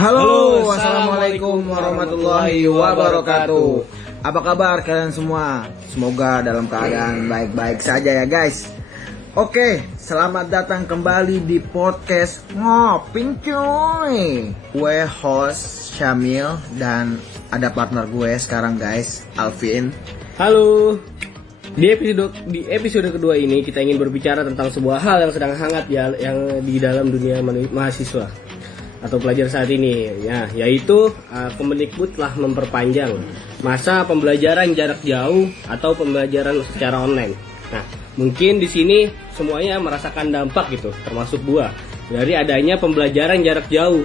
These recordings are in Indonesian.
Halo, assalamualaikum warahmatullahi wabarakatuh. Apa kabar kalian semua? Semoga dalam keadaan baik-baik saja ya guys. Oke, selamat datang kembali di podcast Ngoping Cuy. Gue host Syamil dan ada partner gue sekarang guys, Alvin. Halo. Di episode kedua ini kita ingin berbicara tentang sebuah hal yang sedang hangat ya, yang di dalam dunia mahasiswa atau pelajar saat ini ya, yaitu Kemendikbud telah memperpanjang masa pembelajaran jarak jauh atau pembelajaran secara online. Nah, mungkin di sini semuanya merasakan dampak gitu, termasuk gua, dari adanya pembelajaran jarak jauh.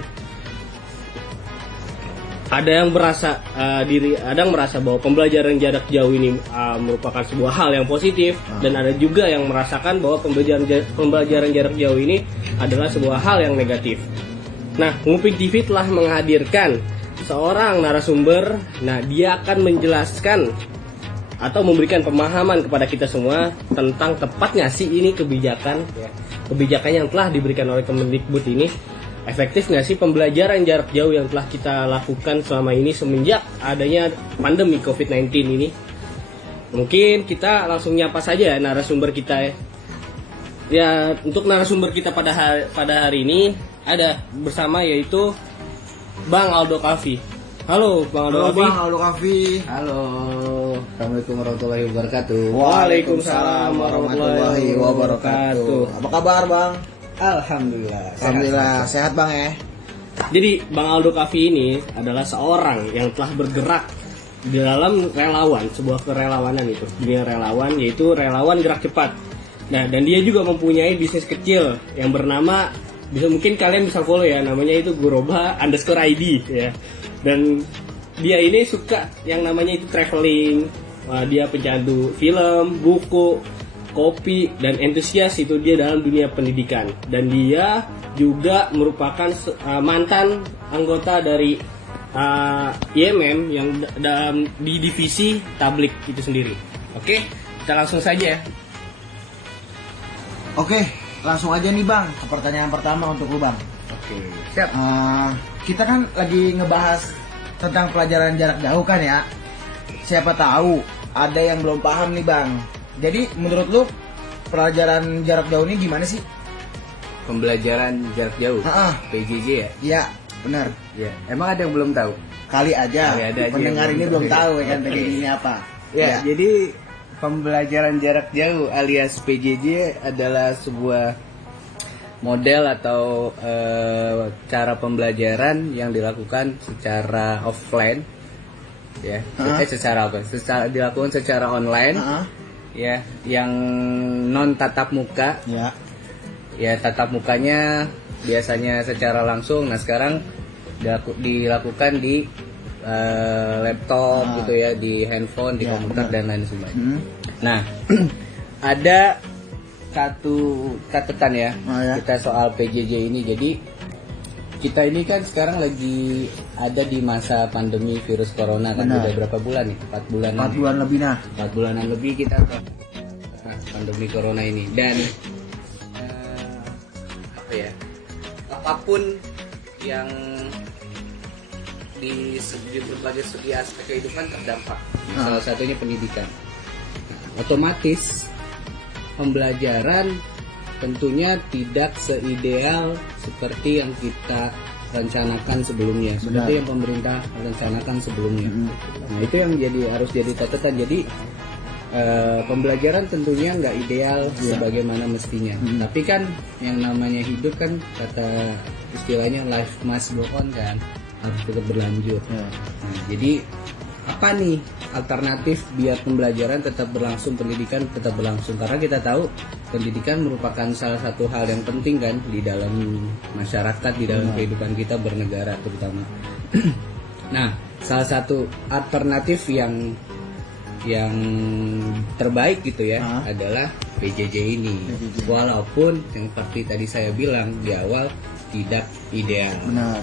Ada yang merasa bahwa pembelajaran jarak jauh ini merupakan sebuah hal yang positif, dan ada juga yang merasakan bahwa pembelajaran jarak jauh ini adalah sebuah hal yang negatif. Nah, Nguping TV telah menghadirkan seorang narasumber. Nah, dia akan menjelaskan atau memberikan pemahaman kepada kita semua tentang tepatnya sih ini kebijakan yang telah diberikan oleh Kemendikbud ini. Efektif nggak sih pembelajaran jarak jauh yang telah kita lakukan selama ini semenjak adanya pandemi COVID-19 ini? Mungkin kita langsung nyapa saja narasumber kita ya. Ya, untuk narasumber kita pada hari ini ada bersama, yaitu Bang Aldo Kafi. Halo Bang Aldo Kafi. Bang Aldo Kafi. Halo, Assalamualaikum warahmatullahi wabarakatuh. Waalaikumsalam warahmatullahi wabarakatuh. Apa kabar Bang? Alhamdulillah sehat Bang ya. Jadi Bang Aldo Kafi ini adalah seorang yang telah bergerak di dalam sebuah kerelawanan itu, dunia relawan, yaitu relawan gerak cepat. Nah, dan dia juga mempunyai bisnis kecil yang bernama, mungkin kalian bisa follow ya, namanya itu Guroba_ID ya. Dan dia ini suka yang namanya itu traveling. Dia pecandu film, buku, kopi, dan entusias itu dia dalam dunia pendidikan. Dan dia juga merupakan mantan anggota dari IMM yang di divisi tablik itu sendiri. Oke, kita langsung saja ya. Oke, langsung aja nih Bang ke pertanyaan pertama untuk lu Bang. Oke, siap. Kita kan lagi ngebahas tentang pelajaran jarak jauh kan ya. Siapa tahu ada yang belum paham nih Bang. Jadi menurut lu pelajaran jarak jauh ini gimana sih? Pembelajaran jarak jauh, PJJ ya? Iya, benar. Ya, emang ada yang belum tahu? Kali aja pendengar ini belum tahu ya kan PJJ ini apa. Ya, jadi pembelajaran jarak jauh alias PJJ adalah sebuah model atau cara pembelajaran yang dilakukan secara offline ya, dilakukan secara online ya, yang non tatap muka ya. Tatap mukanya biasanya secara langsung, nah sekarang dilakukan di laptop gitu ya, di handphone, di komputer dan lain sebagainya. Nah, ada satu catatan ya, kita soal PJJ ini. Jadi kita ini kan sekarang lagi ada di masa pandemi virus corona kan. Udah berapa bulan nih? 4 bulan. 4 bulan lebih 4 bulanan lebih kita pandemi corona ini. Dan apapun yang di berbagai segi aspek kehidupan terdampak. Salah satunya pendidikan. Otomatis pembelajaran tentunya tidak seideal seperti yang kita rencanakan sebelumnya, seperti yang pemerintah rencanakan sebelumnya. Nah, itu yang harus jadi catatan. Jadi pembelajaran tentunya nggak ideal sebagaimana mestinya. Tapi kan yang namanya hidup kan, kata istilahnya life must go on kan, harus tetap berlanjut. Nah, jadi apa nih alternatif biar pembelajaran tetap berlangsung, pendidikan tetap berlangsung? Karena kita tahu pendidikan merupakan salah satu hal yang penting kan di dalam masyarakat, di dalam kehidupan kita bernegara terutama. Nah, salah satu alternatif yang terbaik gitu ya adalah PJJ ini. Walaupun yang seperti tadi saya bilang di awal tidak ideal. Benar.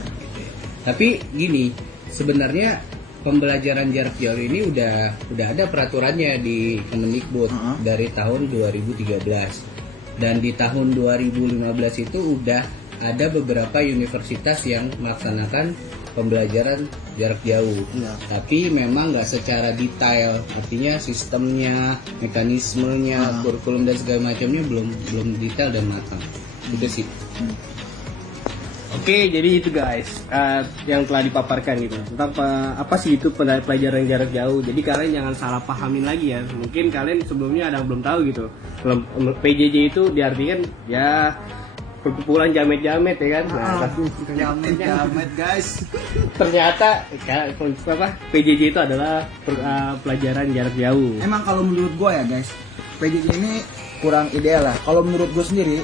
Tapi gini, sebenarnya pembelajaran jarak jauh ini udah ada peraturannya di Kemendikbud dari tahun 2013. Dan di tahun 2015 itu udah ada beberapa universitas yang melaksanakan pembelajaran jarak jauh, Iya. tapi memang nggak secara detail, artinya sistemnya, mekanismenya, kurikulum dan segala macamnya belum detail dan matang. Itu sih. Oke, jadi itu guys yang telah dipaparkan gitu tentang apa sih itu pelajaran jarak jauh. Jadi kalian jangan salah pahamin lagi ya. Mungkin kalian sebelumnya ada yang belum tahu gitu. Kalau PJJ itu diartikan ya perkumpulan jamet-jamet ya kan. Nah, Jamet guys. ternyata PJJ itu adalah pelajaran jarak jauh. Emang kalau menurut gue ya guys, PJJ ini kurang ideal lah. Kalau menurut gue sendiri,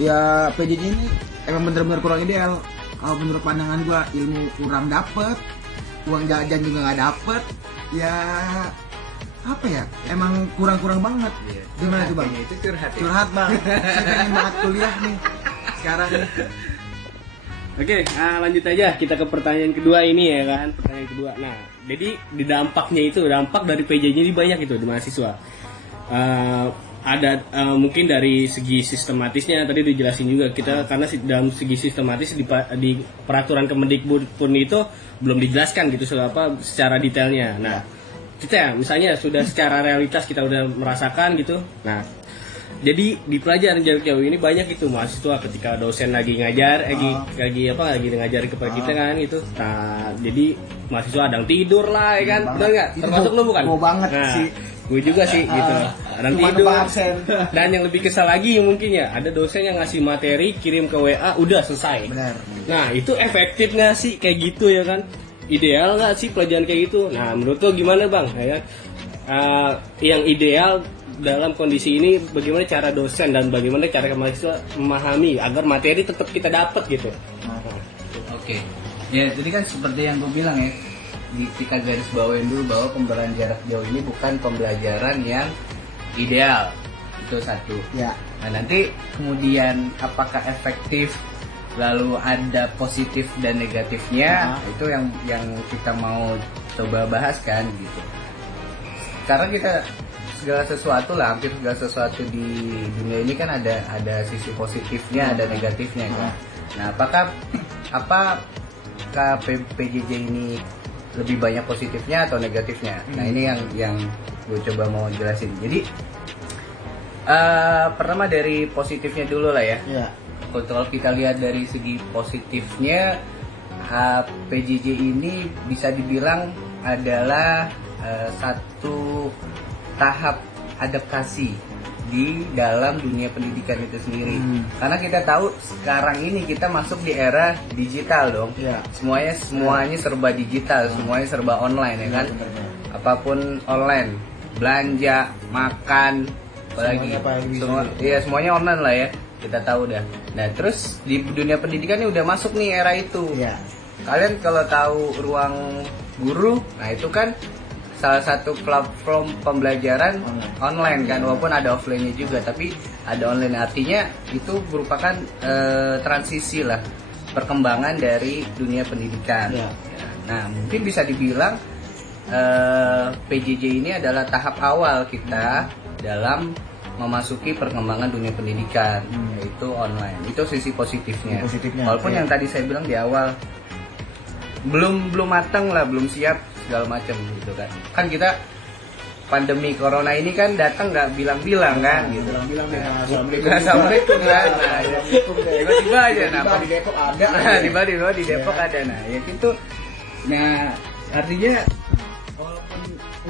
ya PJJ ini emang bener-bener kurang ideal. Kalau menurut pandangan gue, ilmu kurang dapet, uang jajan juga nggak dapet. Ya apa ya? Emang kurang-kurang banget. Gimana tuh bang? Itu curhat ya. Curhat bang. Saya pengen banget kuliah nih sekarang nih. Oke, lanjut aja kita ke pertanyaan kedua ini ya kan. Pertanyaan kedua. Nah, jadi di dampaknya itu, dampak dari PJJ ini banyak itu di mahasiswa. Ada mungkin dari segi sistematisnya tadi dijelasin juga kita, karena dalam segi sistematis di peraturan Kemendikbud pun itu belum dijelaskan gitu secara detailnya. Nah, kita ya misalnya sudah secara realitas kita udah merasakan gitu. Nah, jadi di pelajaran jarak jauh ini banyak itu mahasiswa ketika dosen lagi ngajar, lagi ngajar kepada kita kan gitu. Nah, jadi mahasiswa ada yang tidur lah ya kan, benar nggak? Termasuk lu bukan? Gue banget Nah, sih. gue juga sih gitu. Ada yang Cuma tidur. numpang absen. Dan yang lebih kesal lagi mungkin ya, ada dosen yang ngasih materi, kirim ke WA, udah selesai. Benar. Nah, itu efektif nggak sih kayak gitu ya kan? Ideal nggak sih pelajaran kayak gitu? Nah, menurut lo gimana bang? Ya, yang ideal dalam kondisi ini bagaimana cara dosen dan bagaimana cara mahasiswa memahami agar materi tetap kita dapat gitu? Oke. Ya, jadi kan seperti yang gue bilang ya, kita garis bawain dulu bahwa pembelajaran jarak jauh ini bukan pembelajaran yang ideal. Itu satu. Ya. Nah, nanti kemudian apakah efektif, lalu ada positif dan negatifnya, itu yang kita mau coba bahas kan gitu. Karena kita hampir segala sesuatu di dunia ini kan ada sisi positifnya, ada negatifnya kan. Nah, apakah PJJ ini lebih banyak positifnya atau negatifnya? Nah, ini yang gue coba mau jelasin. Jadi pertama dari positifnya dulu lah ya. Ya. Kalau kita lihat dari segi positifnya, PJJ ini bisa dibilang adalah satu tahap adaptasi di dalam dunia pendidikan itu sendiri. Karena kita tahu sekarang ini kita masuk di era digital dong. Ya. Semuanya serba digital, semuanya serba online ya kan. Apapun online, belanja, makan, apalagi semuanya online lah ya. Kita tahu dah. Nah, terus di dunia pendidikan ini udah masuk nih era itu. Ya. Kalian kalau tahu Ruang Guru, nah itu kan salah satu platform pembelajaran online kan, walaupun ada offline-nya juga, tapi ada online. Artinya itu merupakan transisi lah, perkembangan dari dunia pendidikan. Ya. Nah, mungkin bisa dibilang PJJ ini adalah tahap awal kita dalam memasuki perkembangan dunia pendidikan, yaitu online. Itu sisi positifnya. Walaupun yang tadi saya bilang di awal belum matang lah, belum siap segala macam gitu kan. Kan kita pandemi corona ini kan datang nggak bilang-bilang kan gitu. Assalamualaikum kan. Nah, tiba-tiba aja Di Depok ada. tiba-tiba di Depok ada. Nah, ya gitu. Nah, artinya walaupun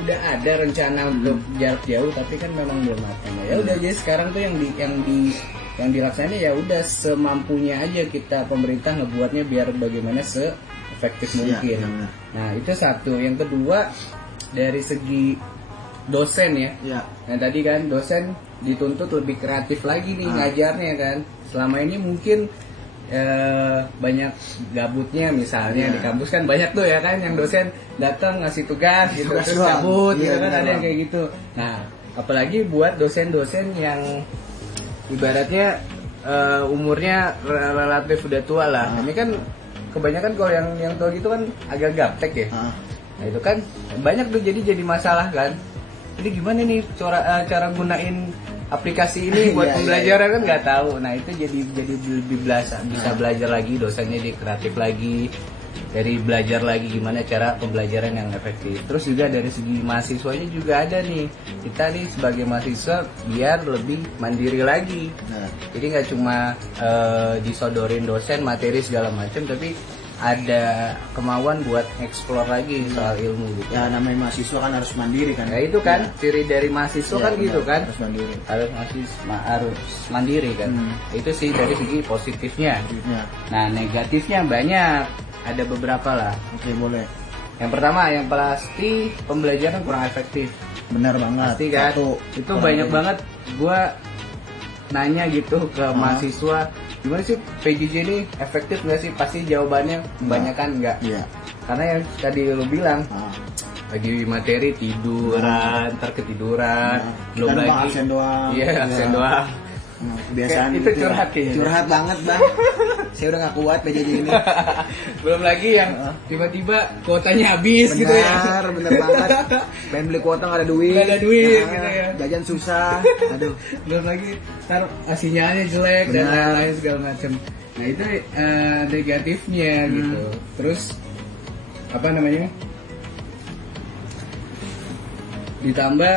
udah ada rencana untuk jarak jauh, tapi kan memang belum matang. Ya udah, jadi sekarang tuh yang dilaksanain ya udah semampunya aja kita, pemerintah ngebuatnya biar bagaimana efektif mungkin. Ya. Nah, itu satu. Yang kedua, dari segi dosen ya. Ya. Nah, tadi kan dosen dituntut lebih kreatif lagi nih ngajarnya kan. Selama ini mungkin banyak gabutnya, misalnya di kampus kan banyak tuh ya kan, yang dosen datang ngasih tugas gitu Tugas terus doang. cabut gitu Iya, kan, ada yang benar. kayak gitu. Nah, apalagi buat dosen-dosen yang ibaratnya umurnya relatif udah tua lah. Ini kan kebanyakan kalau yang tua gitu kan agak gaptek ya. Nah, itu kan banyak tuh jadi masalah kan. Jadi gimana nih cara gunain aplikasi ini buat Iya, pembelajaran kan nggak tahu. Nah itu jadi lebih bisa belajar lagi, dosennya jadi kreatif lagi, dari belajar lagi gimana cara pembelajaran yang efektif. Terus juga dari segi mahasiswanya juga ada nih, kita nih sebagai mahasiswa biar lebih mandiri lagi. Nah, Jadi nggak cuma disodorin dosen materi segala macam, tapi ada kemauan buat explore lagi soal ilmu gitu. ya namanya mahasiswa kan harus mandiri kan. Ya itu kan ciri dari mahasiswa kan Iya, gitu benar, kan. harus mandiri. Harus mandiri kan. Itu sih dari segi positifnya. Ya. Nah, negatifnya banyak. Ada beberapa lah. Oke, boleh. Yang pertama yang pasti pembelajaran kurang efektif. Benar banget. Pasti kan. Satu, Itu kurang banyak efektif. banget gua nanya gitu ke mahasiswa, gimana sih PJJ ini efektif nggak sih? Pasti jawabannya kebanyakan enggak. Iya. Karena yang tadi lu bilang Ah. lagi materi tiduran, ntar ketiduran, belum Kan lagi Bang absen doang. Iya, absen doang. Nah, kebiasaan Kayak itu gitu curhat ya. kayaknya. Curhat banget bang. Saya udah gak kuat PJJ ini. Belum lagi yang tiba-tiba kuotanya habis gitu ya. Bener banget. Pengen beli kuota gak ada duit. Nggak ada duit, Nah, gitu ya. Jajan susah. Aduh. Belum lagi ntar sinyalnya jelek dan Benar. lain-lain segala macam. Nah itu negatifnya gitu. Terus apa namanya? Ditambah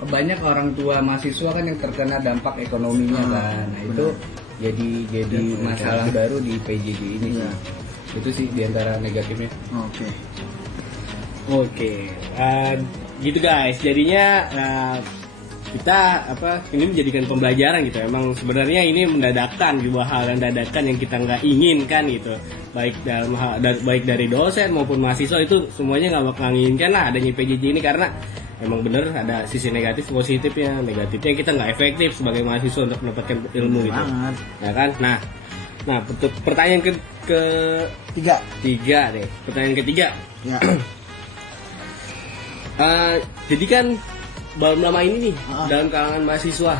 banyak orang tua mahasiswa kan yang terkena dampak ekonominya kan. Nah itu jadi masalah baru di PJJ ini sih. Iya. Itu sih diantara negatifnya. Oke. Oke, gitu guys. Jadinya kita ini menjadikan pembelajaran gitu. Emang sebenarnya ini mendadakkan sebuah hal yang dadakan yang kita nggak inginkan gitu. Baik baik dari dosen maupun mahasiswa itu semuanya nggak bakal menginginkan lah adanya PJJ ini karena emang bener ada sisi negatif positifnya. Negatifnya kita nggak efektif sebagai mahasiswa untuk mendapatkan ilmu gitu. Banget. Ya kan? Nah untuk pertanyaan Tiga. ketiga deh. Pertanyaan ketiga. Ya. Jadi kan belum lama ini nih Ah. dalam kalangan mahasiswa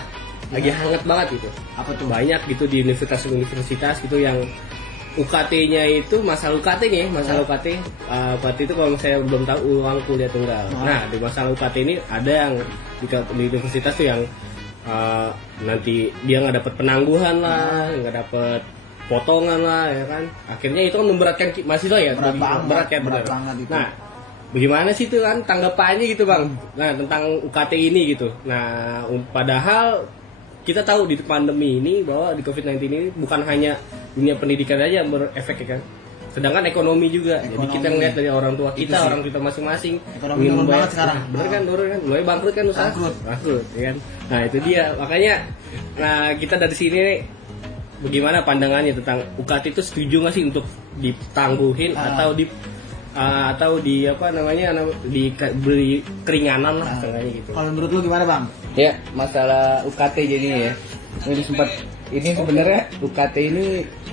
lagi hangat banget gitu. Apa tuh? Banyak gitu di universitas-universitas gitu yang UKT-nya itu masalah UKT nih, masalah UKT. UKT itu kalau saya belum tahu uang kuliah tunggal. Nah di masalah UKT ini ada yang di universitas tuh yang nanti dia nggak dapat penangguhan lah, nggak dapat potongan lah, ya kan. Akhirnya itu kan memberatkan mahasiswa ya. Berat banget, berat ya, berat bener. banget itu. Nah, bagaimana sih itu kan tanggapannya gitu bang? Nah tentang UKT ini gitu. Nah padahal kita tahu di pandemi ini bahwa di COVID-19 ini bukan hanya dunia pendidikan aja yang berefek ya kan. Sedangkan ekonomi juga. Jadi Ekonomi. kita ngeliat dari orang tua Itu kita, sih. orang kita masing-masing. Ekonomi ingin turun membayar- banget sekarang. Nah, bener kan, turun kan. Mulai bangkrut kan usaha. Bangkrut, ya kan. Nah itu dia. Makanya, nah kita dari sini nih, bagaimana pandangannya tentang UKT itu setuju nggak sih untuk ditangguhin atau di apa namanya beri keringanan lah setengahnya gitu. Kalau menurut lu gimana bang? Ya, masalah UKT jadinya ya. Ini sebenarnya UKT ini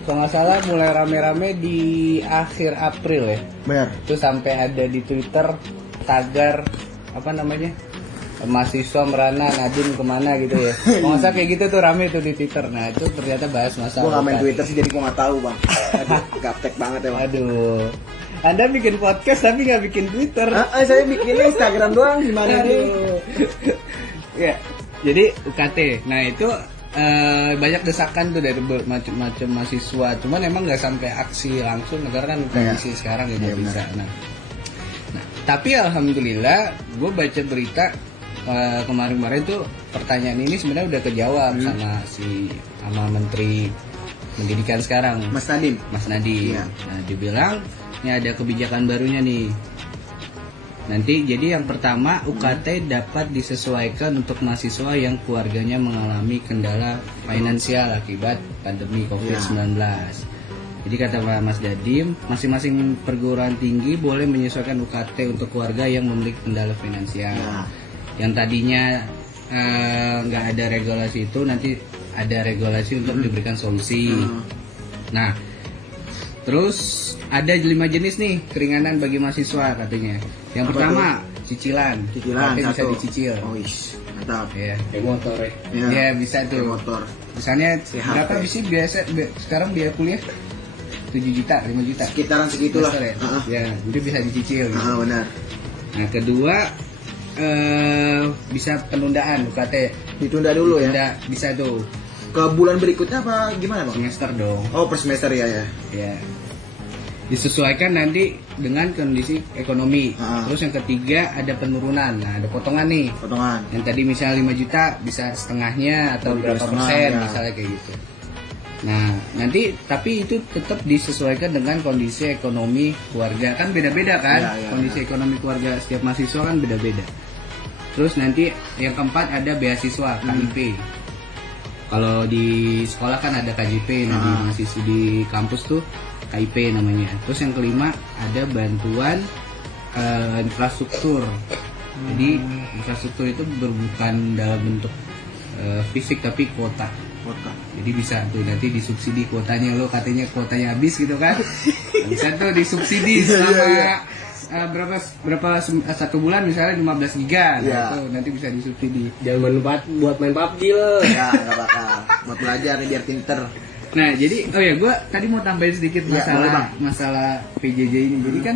kalau nggak salah mulai rame-rame di akhir April ya. Benar. Itu sampai ada di Twitter tagar apa namanya? Mahasiswa merana Nadiem kemana gitu ya. Kalau nggak salah kayak gitu tuh rame tuh di Twitter. Nah itu ternyata bahas Gue masalah gak main UKT. Twitter sih jadi gue gak tahu bang. Aduh, gaptek banget ya bang. Aduh. Anda bikin podcast tapi nggak bikin Twitter. Saya bikinnya Instagram doang gimana nih? Aduh. Ya, jadi UKT. Nah itu banyak desakan tuh dari macam-macam mahasiswa. Cuman emang nggak sampai aksi langsung, karena kan kondisi sekarang ya nggak bisa. Nah, tapi alhamdulillah, gue baca berita kemarin-kemarin tuh pertanyaan ini sebenarnya udah kejawab sama Menteri Pendidikan sekarang, Mas Nadiem. Mas Nadiem. Iya. Nah, dibilang ini ada kebijakan barunya nih. Nanti jadi yang pertama UKT dapat disesuaikan untuk mahasiswa yang keluarganya mengalami kendala finansial akibat pandemi COVID-19. Jadi kata Mas Nadiem, masing-masing perguruan tinggi boleh menyesuaikan UKT untuk keluarga yang memiliki kendala finansial. Yang tadinya nggak ada regulasi itu nanti ada regulasi untuk diberikan solusi. Nah, terus ada 5 jenis nih keringanan bagi mahasiswa katanya. Yang pertama cicilan UKT bisa satu. dicicil. Oh ish, mantap. Ya, Kayak motor ya. ya bisa tuh. Motor. Misalnya CHP. berapa sih sekarang biaya kuliah? 7 juta, 5 juta. Sekitaran segitulah. Semester ya? Ya, itu bisa dicicil gitu. Benar. Nah, kedua bisa penundaan UKT. Ditunda dulu ya. Ditunda, bisa tuh Ke bulan berikutnya apa gimana bang? semester dong. Oh per semester ya ya. Ya. Disesuaikan nanti dengan kondisi ekonomi. Terus yang ketiga ada penurunan. Nah, ada potongan nih. Potongan. Yang tadi misalnya 5 juta bisa setengahnya atau berapa persen ya. misalnya kayak gitu. Nah, nanti tapi itu tetap disesuaikan dengan kondisi ekonomi keluarga. Kan beda-beda kan? Ya, Kondisi ekonomi keluarga setiap mahasiswa kan beda-beda. Terus nanti yang keempat ada beasiswa KIP. Kalau di sekolah kan ada KJP, nah di mahasiswa di kampus tuh KIP namanya. Terus yang kelima ada bantuan infrastruktur. Jadi infrastruktur itu bukan dalam bentuk fisik tapi kuota. Jadi bisa tuh nanti disubsidi kuotanya, lo katanya kuotanya habis gitu kan. Bisa tuh disubsidi selama berapa satu bulan misalnya 15 giga. Nah, itu nanti bisa disubsidi. Jangan buat main PUBG lo. Ya nggak bakal. Buat belajar nih biar pinter. Nah, jadi gue tadi mau tambahin sedikit masalah PJJ ini. Jadi kan,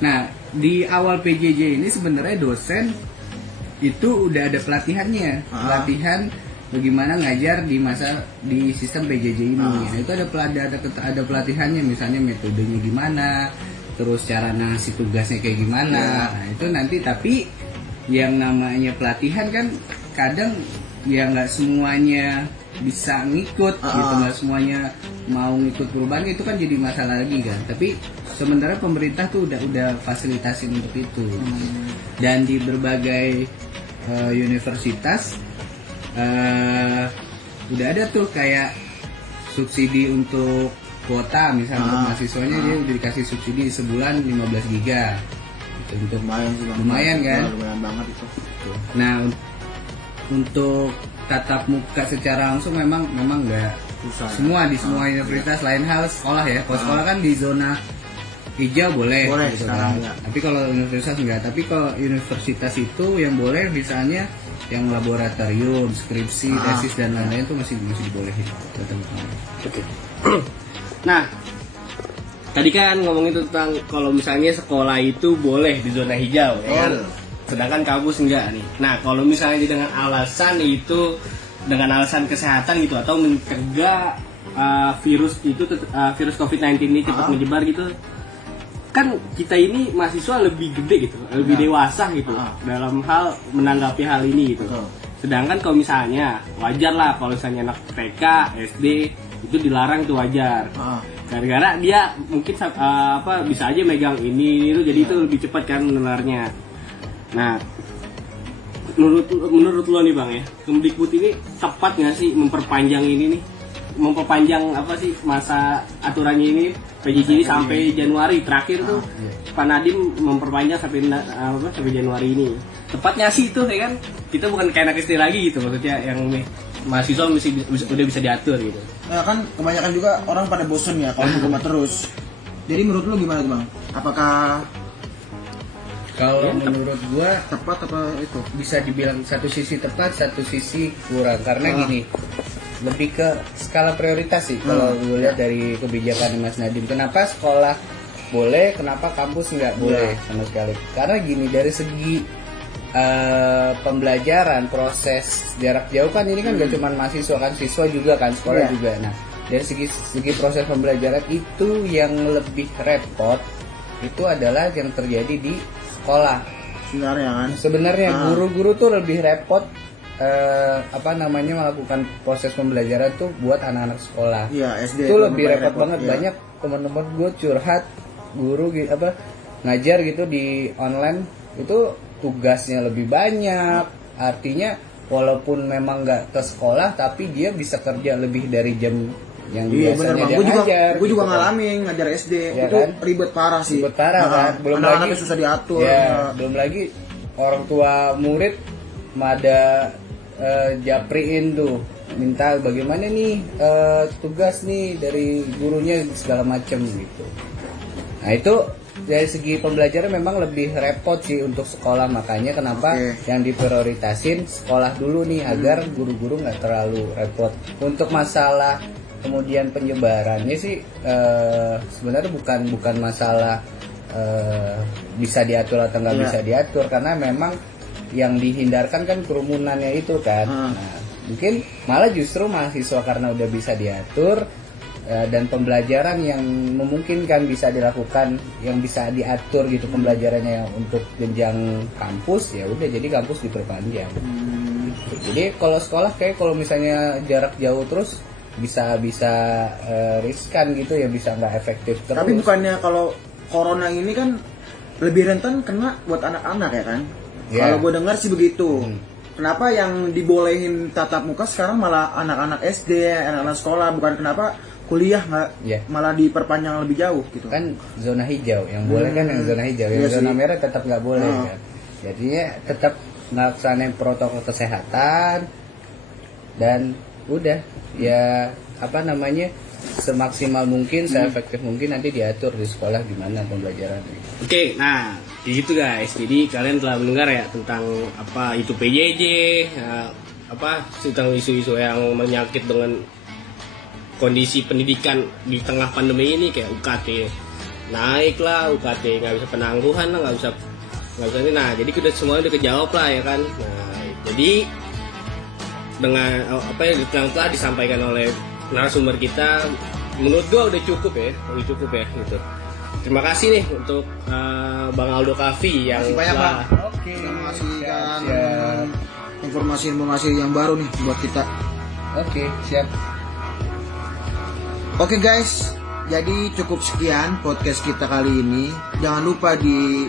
nah di awal PJJ ini sebenarnya dosen itu udah ada pelatihannya, pelatihan bagaimana ngajar di sistem PJJ ini. Nah, itu ada pelatihannya, misalnya metodenya gimana, terus cara ngasih tugasnya kayak gimana. Nah, itu nanti tapi yang namanya pelatihan kan kadang ya nggak semuanya bisa ngikut gitu, nggak semuanya mau ngikut perubahan, itu kan jadi masalah lagi kan. Tapi sementara pemerintah tuh udah fasilitasin untuk itu. Dan di berbagai universitas udah ada tuh kayak subsidi untuk kuota, misalnya untuk mahasiswanya dia udah dikasih subsidi sebulan 15 giga gitu, untuk lumayan kan. Lumayan banget itu. Nah, untuk tatap muka secara langsung memang nggak semua di semua universitas, lain hal sekolah ya. Kalau sekolah kan di zona hijau boleh gitu sekarang kan. Tapi kalau universitas enggak. Tapi kalau universitas itu yang boleh misalnya yang laboratorium, skripsi, tesis dan lain-lain itu masih dibolehin. Oke. Nah, tadi kan ngomongin tentang kalau misalnya sekolah itu boleh di zona hijau, ya kan? Sedangkan kampus enggak nih. Nah, kalau misalnya dengan alasan itu, dengan alasan kesehatan gitu atau mencegah virus COVID-19 ini cepat menyebar gitu, kan kita ini mahasiswa lebih gede gitu, lebih dewasa gitu dalam hal menanggapi hal ini gitu. Sedangkan kalau misalnya wajar lah kalau misalnya anak TK, SD itu dilarang, itu wajar. Gara-gara dia mungkin bisa aja megang ini itu, jadi itu lebih cepat kan menularnya. Nah, menurut lo nih Bang ya, Kemdikbud ini tepat nggak sih memperpanjang ini nih? Memperpanjang apa sih masa aturannya ini PJJ ini sampai Januari terakhir tuh. Pak Nadiem memperpanjang sampai Januari ini. Tepatnya sih itu ya kan, kita bukan kayak anak SD lagi gitu, maksudnya yang mahasiswa udah bisa diatur gitu. Nah kan kebanyakan juga orang pada bosen ya kalau di rumah terus. Jadi menurut lu gimana tuh Bang? Apakah kalau menurut gua tepat apa itu? Bisa dibilang satu sisi tepat, satu sisi kurang, karena gini, lebih ke skala prioritas sih kalau gue lihat dari kebijakan Mas Nadiem. Kenapa sekolah boleh, kenapa kampus nggak boleh sama sekali? Karena gini, dari segi pembelajaran, proses jarak jauh kan ini kan gak cuma mahasiswa kan, siswa juga kan, sekolah juga. Nah, dari segi proses pembelajaran itu yang lebih repot itu adalah yang terjadi di sekolah. Sebenarnya guru-guru tuh lebih repot melakukan proses pembelajaran tuh buat anak-anak sekolah. Iya, SD itu lebih repot banget. Banyak teman-teman gue curhat, guru ngajar gitu di online itu tugasnya lebih banyak. Artinya walaupun memang nggak ke sekolah tapi dia bisa kerja lebih dari jam yang biasanya dia ngajar. Gue juga ngalamin ngajar SD ya itu kan? Ribet parah sih. Ribet parah kan. Belum lagi susah diatur. Ya, belum lagi orang tua murid ada japriin tuh, minta bagaimana nih tugas nih dari gurunya segala macam gitu. Nah itu dari segi pembelajaran memang lebih repot sih untuk sekolah, makanya kenapa yang diprioritasin sekolah dulu nih agar guru-guru nggak terlalu repot. Untuk masalah kemudian penyebarannya sih sebenarnya bukan masalah bisa diatur atau nggak bisa diatur, karena memang yang dihindarkan kan kerumunannya itu kan. Nah, mungkin malah justru mahasiswa karena udah bisa diatur dan pembelajaran yang memungkinkan bisa dilakukan, yang bisa diatur gitu pembelajarannya yang untuk jenjang kampus, ya udah jadi kampus diperpanjang. Jadi kalau sekolah kayak kalau misalnya jarak jauh terus bisa riskan gitu ya, bisa nggak efektif terus. Tapi bukannya kalau corona ini kan lebih rentan kena buat anak-anak ya kan? Ya. Kalau gue dengar sih begitu. Kenapa yang dibolehin tatap muka sekarang malah anak-anak SD, anak-anak sekolah, bukan kenapa kuliah nggak malah diperpanjang lebih jauh gitu? Kan zona hijau, yang boleh kan yang zona hijau, yang zona merah tetap nggak boleh kan. Jadinya tetap ngelaksanain protokol kesehatan dan udah ya semaksimal mungkin, seefektif mungkin nanti diatur di sekolah gimana pembelajarannya. Oke, nah gitu guys. Jadi kalian telah mendengar ya tentang itu PJJ, tentang isu-isu yang menyangkut dengan kondisi pendidikan di tengah pandemi ini, kayak UKT naik lah, UKT nggak bisa penangguhan lah, nggak bisa ini. Nah, jadi semuanya udah kejawab lah ya kan. Nah, jadi dengan yang telah disampaikan oleh narasumber kita, menurut gua udah cukup ya gitu. Terima kasih nih untuk Bang Aldo Kafi yang banyak Bang. Oke. Mengasihkan informasi yang baru nih buat kita. Oke, siap. Oke guys, jadi cukup sekian podcast kita kali ini. Jangan lupa di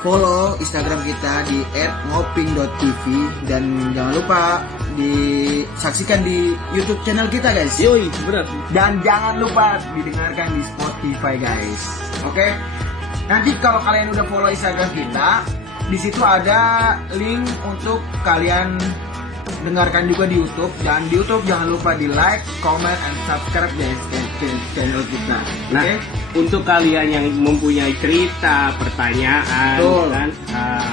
follow Instagram kita di @ngoping.tv dan jangan lupa disaksikan di YouTube channel kita guys. Yoi, benar. Dan jangan lupa didengarkan di Spotify guys. Oke. Nanti kalau kalian udah follow Instagram kita, di situ ada link untuk kalian dengarkan juga di YouTube. Dan di YouTube jangan lupa di like, comment, and subscribe guys channel kita. Nah, Oke? untuk kalian yang mempunyai cerita, pertanyaan, Betul. kan,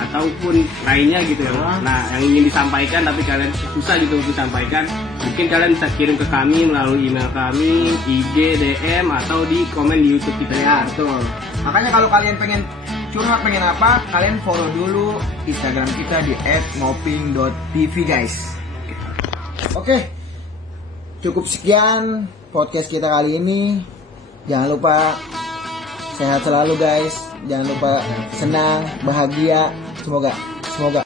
ataupun lainnya gitu ya. Nah, yang ingin disampaikan tapi kalian susah gitu untuk disampaikan, mungkin kalian bisa kirim ke kami melalui email kami, IG, DM, atau di komen di YouTube kita ya. Betul. Makanya kalau kalian pengen curhat, pengen apa, kalian follow dulu Instagram kita di @ngoping.tv guys. Oke. Cukup sekian podcast kita kali ini. Jangan lupa sehat selalu guys. Jangan lupa senang, bahagia. Semoga